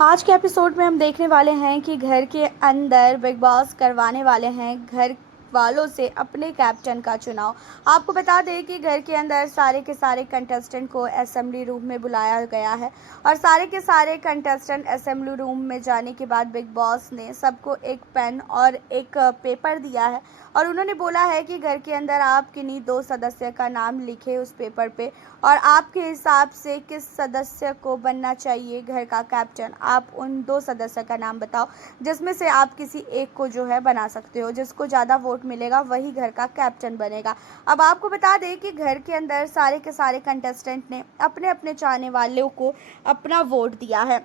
आज के एपिसोड में हम देखने वाले हैं कि घर के अंदर बिग बॉस करवाने वाले हैं घर वालों से अपने कैप्टन का चुनाव। आपको बता दें कि घर के अंदर सारे के सारे कंटेस्टेंट को असेंबली रूम में बुलाया गया है और सारे के सारे कंटेस्टेंट असेंबली रूम में जाने के बाद बिग बॉस ने सबको एक पेन और एक पेपर दिया है और उन्होंने बोला है कि घर के अंदर आप किन्हीं 2 सदस्य का नाम लिखे उस पेपर पे और आपके हिसाब से किस सदस्य को बनना चाहिए घर का कैप्टन। आप उन 2 सदस्य का नाम बताओ जिसमें से आप किसी एक को जो है बना सकते हो। जिसको ज़्यादा वोट मिलेगा वही घर का कैप्टन बनेगा। अब आपको बता दें कि घर के अंदर सारे के सारे कंटेस्टेंट ने अपने अपने चाहने वालों को अपना वोट दिया है।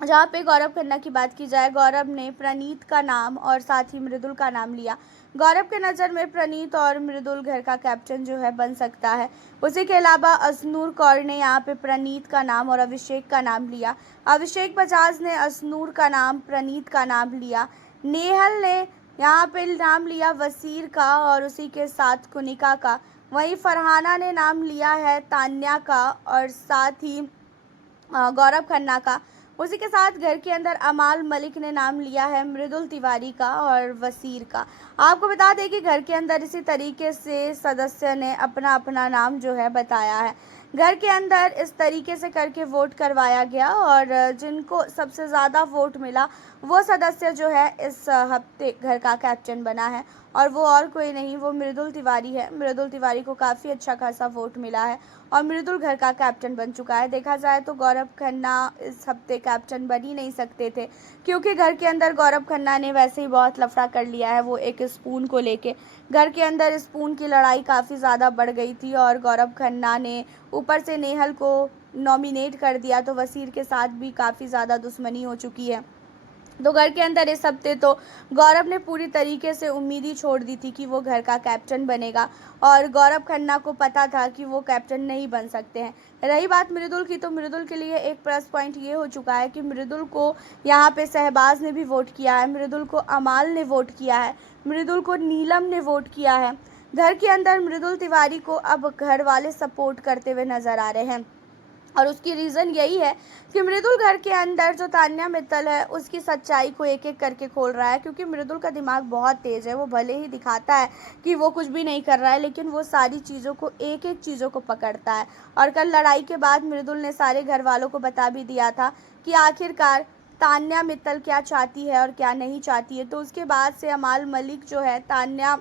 जहाँ पे गौरव खन्ना की बात की जाए, गौरव ने प्रणीत का नाम और साथ ही मृदुल का नाम लिया। गौरव के नज़र में प्रणीत और मृदुल घर का कैप्टन जो है बन सकता है। उसी के अलावा असनूर कौर ने यहाँ पे प्रणीत का नाम और अभिषेक का नाम लिया। अभिषेक बजाज ने असनूर का नाम, प्रणीत का नाम लिया। नेहल ने यहाँ पे नाम लिया वसीर का और उसी के साथ कुनिका का। वहीं फरहाना ने नाम लिया है तान्या का और साथ ही गौरव खन्ना का। उसी के साथ घर के अंदर अमाल मलिक ने नाम लिया है मृदुल तिवारी का और वसीर का। आपको बता दें कि घर के अंदर इसी तरीके से सदस्य ने अपना अपना नाम जो है बताया है। घर के अंदर इस तरीके से करके वोट करवाया गया और जिनको सबसे ज़्यादा वोट मिला वो सदस्य जो है इस हफ्ते घर का कैप्टन बना है और वो और कोई नहीं, वो मृदुल तिवारी है। मृदुल तिवारी को काफ़ी अच्छा खासा वोट मिला है और मृदुल घर का कैप्टन बन चुका है। देखा जाए तो गौरव खन्ना इस हफ्ते कैप्टन बन ही नहीं सकते थे क्योंकि घर के अंदर गौरव खन्ना ने वैसे ही बहुत लफड़ा कर लिया है। वो एक स्पून को लेके घर के अंदर स्पून की लड़ाई काफ़ी ज़्यादा बढ़ गई थी और गौरव खन्ना ने ऊपर से नेहल को नॉमिनेट कर दिया तो वसीर के साथ भी काफ़ी ज़्यादा दुश्मनी हो चुकी है। तो घर के अंदर इस हफ्ते तो गौरव ने पूरी तरीके से उम्मीद ही छोड़ दी थी कि वो घर का कैप्टन बनेगा और गौरव खन्ना को पता था कि वो कैप्टन नहीं बन सकते हैं। रही बात मृदुल की, तो मृदुल के लिए एक प्लस पॉइंट ये हो चुका है कि मृदुल को यहाँ पे शहबाज ने भी वोट किया है, मृदुल को अमाल ने वोट किया है, मृदुल को नीलम ने वोट किया है। घर के अंदर मृदुल तिवारी को अब घर वाले सपोर्ट करते हुए नज़र आ रहे हैं और उसकी रीज़न यही है कि मृदुल घर के अंदर जो तान्या मित्तल है उसकी सच्चाई को एक एक करके खोल रहा है क्योंकि मृदुल का दिमाग बहुत तेज़ है। वो भले ही दिखाता है कि वो कुछ भी नहीं कर रहा है लेकिन वो सारी चीज़ों को एक एक चीज़ों को पकड़ता है। और कल लड़ाई के बाद मृदुल ने सारे घर वालों को बता भी दिया था कि आखिरकार तान्या मित्तल क्या चाहती है और क्या नहीं चाहती है। तो उसके बाद से अमाल मलिक जो है तान्या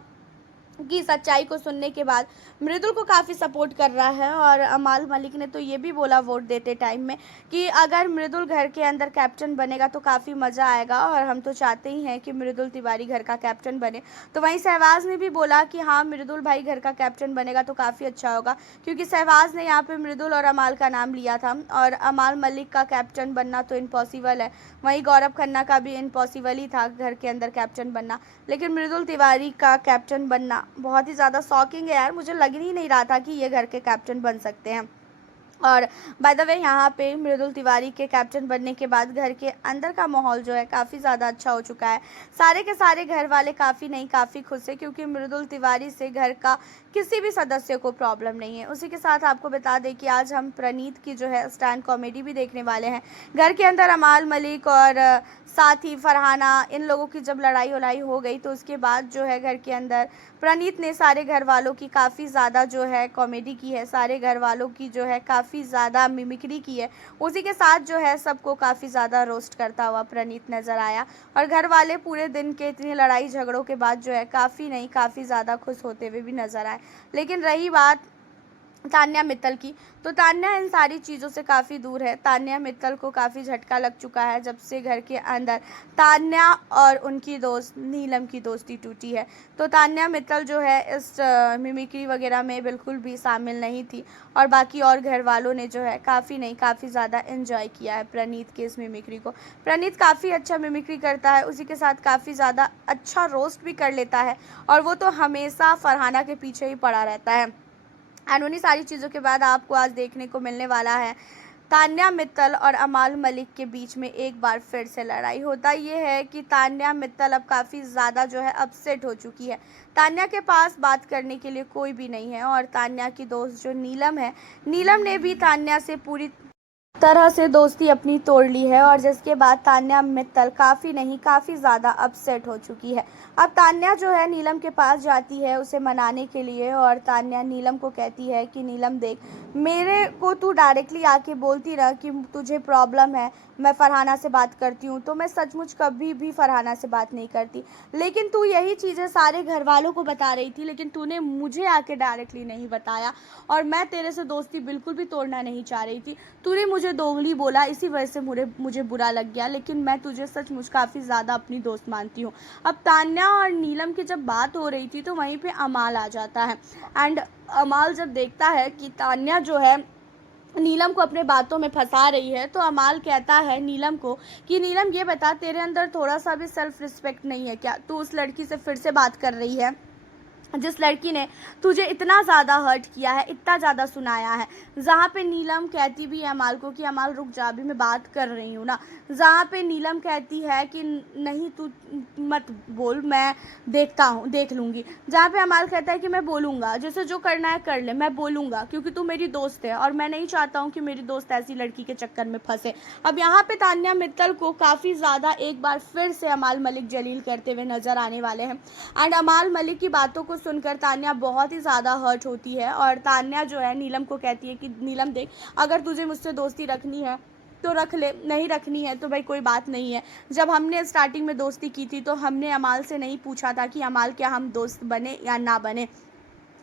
की सच्चाई को सुनने के बाद मृदुल को काफ़ी सपोर्ट कर रहा है और अमाल मलिक ने तो ये भी बोला वोट देते टाइम में कि अगर मृदुल घर के अंदर कैप्टन बनेगा तो काफ़ी मज़ा आएगा और हम तो चाहते ही हैं कि मृदुल तिवारी घर का कैप्टन बने। तो वहीं शहबाज ने भी बोला कि हाँ, मृदुल भाई घर का कैप्टन बनेगा तो काफ़ी अच्छा होगा क्योंकि शहबाज ने यहाँ पर मृदुल और अमाल का नाम लिया था और अमाल मलिक का कैप्टन बनना तो इम्पॉसिबल है। वहीं गौरव खन्ना का भी इम्पॉसिबल ही था घर के अंदर कैप्टन बनना, लेकिन मृदुल तिवारी का कैप्टन बनना बहुत ही ज़्यादा शॉकिंग है यार। मुझे लग ही नहीं रहा था कि ये घर के कैप्टन बन सकते हैं। और बाय द वे यहाँ पे मृदुल तिवारी के कैप्टन बनने के बाद घर के अंदर का माहौल जो है काफ़ी ज़्यादा अच्छा हो चुका है। सारे के सारे घर वाले काफ़ी नहीं काफ़ी खुश है क्योंकि मृदुल तिवारी से घर का किसी भी सदस्य को प्रॉब्लम नहीं है। उसी के साथ आपको बता दें कि आज हम प्रणीत की जो है स्टैंड कॉमेडी भी देखने वाले हैं। घर के अंदर अमाल मलिक और साथ ही फरहाना, इन लोगों की जब लड़ाई वड़ाई हो गई तो उसके बाद जो है घर के अंदर प्रणीत ने सारे घर वालों की काफ़ी ज़्यादा जो है कॉमेडी की है, सारे घर वालों की जो है काफ़ी ज़्यादा मिमिक्री की है। उसी के साथ जो है सबको काफ़ी ज़्यादा रोस्ट करता हुआ प्रणीत नज़र आया और घर वाले पूरे दिन के इतनी लड़ाई झगड़ों के बाद जो है काफ़ी नहीं काफ़ी ज़्यादा खुश होते हुए भी नज़र आए। लेकिन रही बात तान्या मित्तल की, तो तान्या इन सारी चीज़ों से काफ़ी दूर है। तान्या मित्तल को काफ़ी झटका लग चुका है जब से घर के अंदर तान्या और उनकी दोस्त नीलम की दोस्ती टूटी है। तो तान्या मित्तल जो है इस मिमिक्री वगैरह में बिल्कुल भी शामिल नहीं थी और बाकी और घर वालों ने जो है काफ़ी नहीं काफ़ी ज़्यादा एंजॉय किया है प्रणीत के इस मिमिक्री को। प्रणीत काफ़ी अच्छा मिमिक्री करता है, उसी के साथ काफ़ी ज़्यादा अच्छा रोस्ट भी कर लेता है और वो तो हमेशा फरहाना के पीछे ही पड़ा रहता है। एंड उन्हीं सारी चीज़ों के बाद आपको आज देखने को मिलने वाला है तान्या मित्तल और अमाल मलिक के बीच में एक बार फिर से लड़ाई। होता ये है कि तान्या मित्तल अब काफ़ी ज़्यादा जो है अपसेट हो चुकी है। तान्या के पास बात करने के लिए कोई भी नहीं है और तान्या की दोस्त जो नीलम है, नीलम ने भी तान्या से पूरी तरह से दोस्ती अपनी तोड़ ली है और जिसके बाद तान्या मित्तल काफ़ी नहीं काफ़ी ज़्यादा अपसेट हो चुकी है। अब तान्या जो है नीलम के पास जाती है उसे मनाने के लिए और तान्या नीलम को कहती है कि नीलम देख, मेरे को तू डायरेक्टली आके बोलती रह कि तुझे प्रॉब्लम है, मैं फ़रहाना से बात करती हूँ, तो मैं सचमुच कभी भी फ़रहाना से बात नहीं करती। लेकिन तू यही चीज़ें सारे घर वालों को बता रही थी, लेकिन तूने मुझे आके डायरेक्टली नहीं बताया और मैं तेरे से दोस्ती बिल्कुल भी तोड़ना नहीं चाह रही थी। तूने मुझे दोगली बोला, इसी वजह से मुझे बुरा लग गया, लेकिन मैं तुझे सचमुच काफ़ी ज़्यादा अपनी दोस्त मानती हूँ। अब तान्या और नीलम की जब बात हो रही थी तो वहीं पे अमाल आ जाता है एंड अमाल जब देखता है कि तान्या जो है नीलम को अपने बातों में फंसा रही है, तो अमाल कहता है नीलम को कि नीलम ये बता, तेरे अंदर थोड़ा सा भी सेल्फ रिस्पेक्ट नहीं है क्या? तू उस लड़की से फिर से बात कर रही है जिस लड़की ने तुझे इतना ज़्यादा हर्ट किया है, इतना ज़्यादा सुनाया है। जहाँ पे नीलम कहती भी है अमाल को कि अमाल रुक जा, अभी मैं बात कर रही हूँ ना। जहाँ पे नीलम कहती है कि नहीं तू मत बोल, मैं देख लूँगी। जहाँ पे अमाल कहता है कि मैं बोलूँगा, जैसे जो करना है कर ले, मैं बोलूँगा क्योंकि तू मेरी दोस्त है और मैं नहीं चाहता हूँ कि मेरी दोस्त ऐसी लड़की के चक्कर में फंसे। अब यहाँ पे तान्या मित्तल को काफ़ी ज़्यादा एक बार फिर से अमाल मलिक जलील करते हुए नज़र आने वाले हैं एंड अमाल मलिक की बातों को सुनकर तान्या बहुत ही ज़्यादा हर्ट होती है और तान्या जो है नीलम को कहती है कि नीलम देख, अगर तुझे मुझसे दोस्ती रखनी है तो रख ले, नहीं रखनी है तो भाई कोई बात नहीं है। जब हमने स्टार्टिंग में दोस्ती की थी तो हमने अमाल से नहीं पूछा था कि अमाल क्या हम दोस्त बने या ना बने।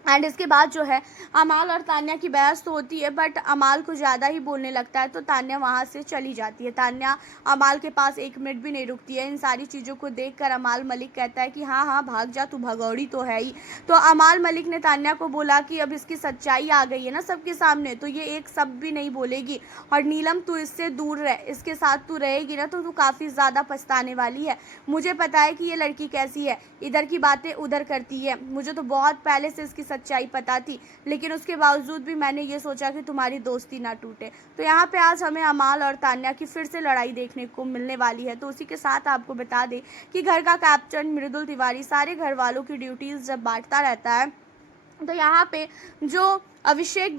एंड इसके बाद जो है अमाल और तान्या की बहस तो होती है, बट अमाल को ज़्यादा ही बोलने लगता है तो तान्या वहाँ से चली जाती है। तान्या अमाल के पास एक मिनट भी नहीं रुकती है। इन सारी चीज़ों को देखकर अमाल मलिक कहता है कि हाँ हाँ भाग जा, तू भगौड़ी तो है ही। तो अमाल मलिक ने तान्या को बोला कि अब इसकी सच्चाई आ गई है ना सबके सामने, तो ये एक सब भी नहीं बोलेगी और नीलम तू इससे दूर रह, इसके साथ तू रहेगी ना तो तू काफ़ी ज़्यादा पछताने वाली है। मुझे पता है कि ये लड़की कैसी है, इधर की बातें उधर करती है, मुझे तो बहुत पहले से इसकी सच्चाई पता थी, लेकिन उसके बावजूद भी मैंने ये सोचा कि तुम्हारी दोस्ती ना टूटे। तो यहाँ पे आज हमें अमाल और तान्या की फिर से लड़ाई देखने को मिलने वाली है। तो उसी के साथ आपको बता दें कि घर का कैप्टन मृदुल तिवारी सारे घर वालों की ड्यूटीज़ जब बांटता रहता है तो यहाँ पे जो अभिषेक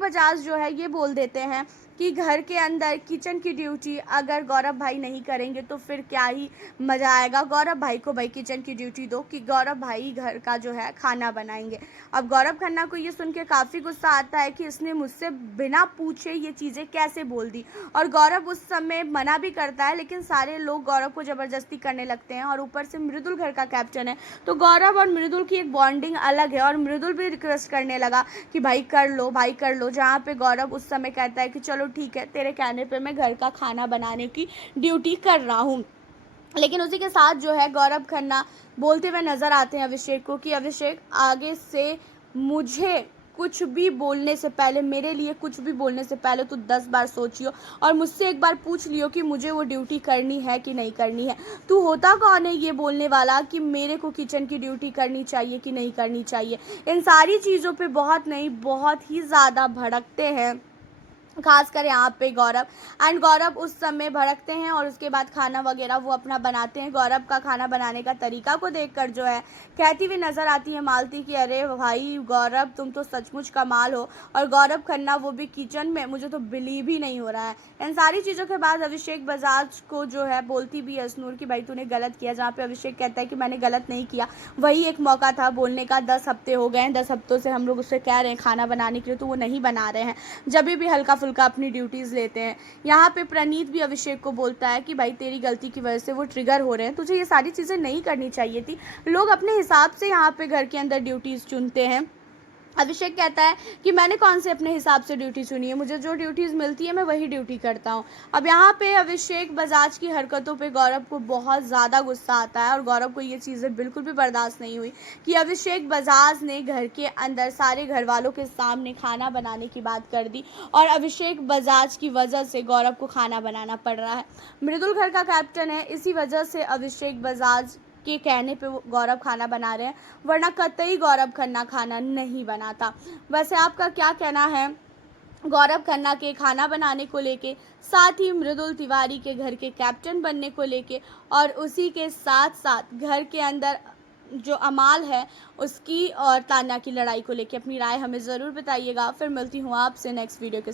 बजाज जो है ये बोल देते हैं कि घर के अंदर किचन की ड्यूटी अगर गौरव भाई नहीं करेंगे तो फिर क्या ही मज़ा आएगा। गौरव भाई को भाई किचन की ड्यूटी दो कि गौरव भाई घर का जो है खाना बनाएंगे। अब गौरव खन्ना को ये सुन के काफ़ी गुस्सा आता है कि इसने मुझसे बिना पूछे ये चीज़ें कैसे बोल दी और गौरव उस समय मना भी करता है, लेकिन सारे लोग गौरव को ज़बरदस्ती करने लगते हैं और ऊपर से मृदुल घर का कैप्टन है तो गौरव और मृदुल की एक बॉन्डिंग अलग है और मृदुल भी रिक्वेस्ट करने लगा कि भाई कर लो, जहाँ पे गौरव उस समय कहता है कि चलो ठीक है, तेरे कहने पे मैं घर का खाना बनाने की ड्यूटी कर रहा हूँ। लेकिन उसी के साथ जो है गौरव खन्ना बोलते हुए नज़र आते हैं अभिषेक को कि अभिषेक आगे से मुझे कुछ भी बोलने से पहले, मेरे लिए कुछ भी बोलने से पहले तू 10 बार सोचियो और मुझसे एक बार पूछ लियो कि मुझे वो ड्यूटी करनी है कि नहीं करनी है। तू होता कौन है ये बोलने वाला कि मेरे को किचन की ड्यूटी करनी चाहिए कि नहीं करनी चाहिए। इन सारी चीज़ों पे बहुत ही ज़्यादा भड़कते हैं, खासकर यहाँ पे गौरव उस समय भड़कते हैं और उसके बाद खाना वगैरह वो अपना बनाते हैं। गौरव का खाना बनाने का तरीका को देखकर जो है कहती हुई नज़र आती है मालती कि अरे भाई गौरव तुम तो सचमुच कमाल हो, और गौरव खन्ना वो भी किचन में, मुझे तो बिलीव ही नहीं हो रहा है। इन सारी चीज़ों के बाद अभिषेक बजाज को जो है बोलती भी है स्नूर कि भाई तूने गलत किया, जहाँ पे अभिषेक कहता है कि मैंने गलत नहीं किया, वही एक मौका था बोलने का। 10 हफ्ते हो गए हैं, 10 हफ्तों से हम लोग उससे कह रहे हैं खाना बनाने के लिए तो वो नहीं बना रहे हैं, जब भी हल्का फुल्का अपनी ड्यूटीज़ लेते हैं। यहाँ पे प्रणीत भी अभिषेक को बोलता है कि भाई तेरी गलती की वजह से वो ट्रिगर हो रहे हैं, तुझे ये सारी चीज़ें नहीं करनी चाहिए थी। लोग अपने हिसाब से यहाँ पे घर के अंदर ड्यूटीज़ चुनते हैं। अभिषेक कहता है कि मैंने कौन से अपने हिसाब से ड्यूटी चुनी है, मुझे जो ड्यूटीज़ मिलती है मैं वही ड्यूटी करता हूँ। अब यहाँ पे अभिषेक बजाज की हरकतों पे गौरव को बहुत ज़्यादा गुस्सा आता है और गौरव को ये चीज़ें बिल्कुल भी बर्दाश्त नहीं हुई कि अभिषेक बजाज ने घर के अंदर सारे घर वालों के सामने खाना बनाने की बात कर दी और अभिषेक बजाज की वजह से गौरव को खाना बनाना पड़ रहा है। मृदुल घर का कैप्टन है, इसी वजह से अभिषेक बजाज के कहने पे गौरव खाना बना रहे हैं, वरना कतई गौरव खन्ना खाना नहीं बनाता। वैसे आपका क्या कहना है गौरव खन्ना के खाना बनाने को लेके, साथ ही मृदुल तिवारी के घर के कैप्टन बनने को लेके, और उसी के साथ साथ घर के अंदर जो अमाल है उसकी और तान्या की लड़ाई को लेके अपनी राय हमें ज़रूर बताइएगा। फिर मिलती हूँ आपसे नेक्स्ट वीडियो के